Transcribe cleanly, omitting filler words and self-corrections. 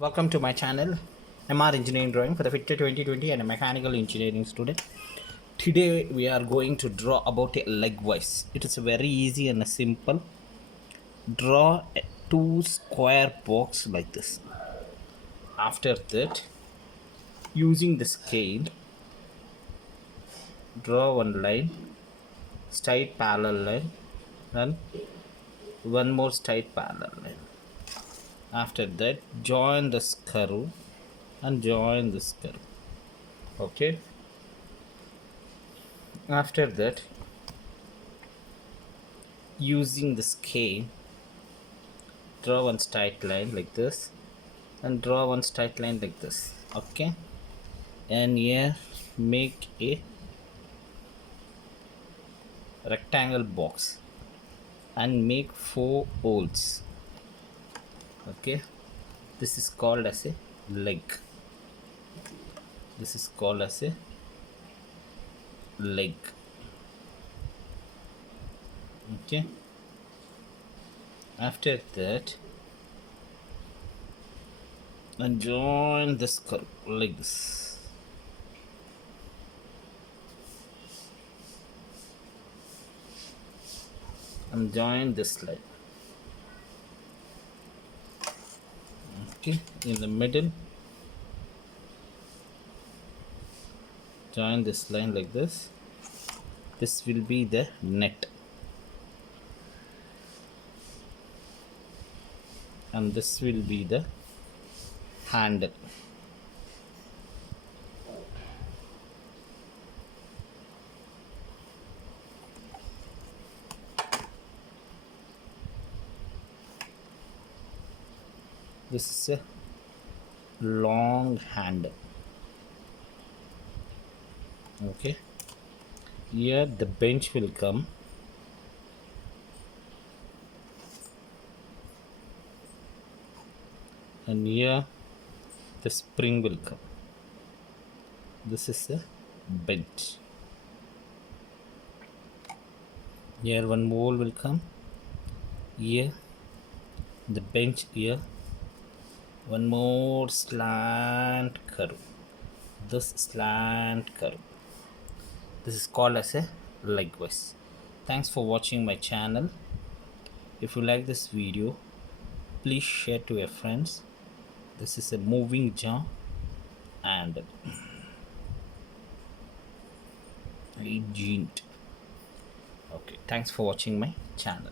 Welcome to my channel, MR Engineering Drawing for the Fitter 2020 and a mechanical engineering student. Today we are going to draw about a legwise. It is very easy and simple. Draw two square box like this. After that, using the scale, draw one line, straight parallel line, and one more straight parallel line. After that, join the screw and join the screw. Okay. After that, using the scale, draw one straight line like this and draw one straight line like this. Okay, and here make a rectangle box and make 4 holes. Okay, this is called as a leg. This is called as a leg. Okay, after that, and join this curve like this. And join this line. Okay, in the middle, join this line like this. This will be the net, and this will be the handle. This is a long handle. Okay, here the bench will come, and here the spring will come. This is a bench. Here one more will come. Here the bench, here one more slant curve. This slant curve, this is called as a legwise. Thanks for watching my channel. If you like this video, please share to your friends. This is a moving jaw and agent. Okay, thanks for watching my channel.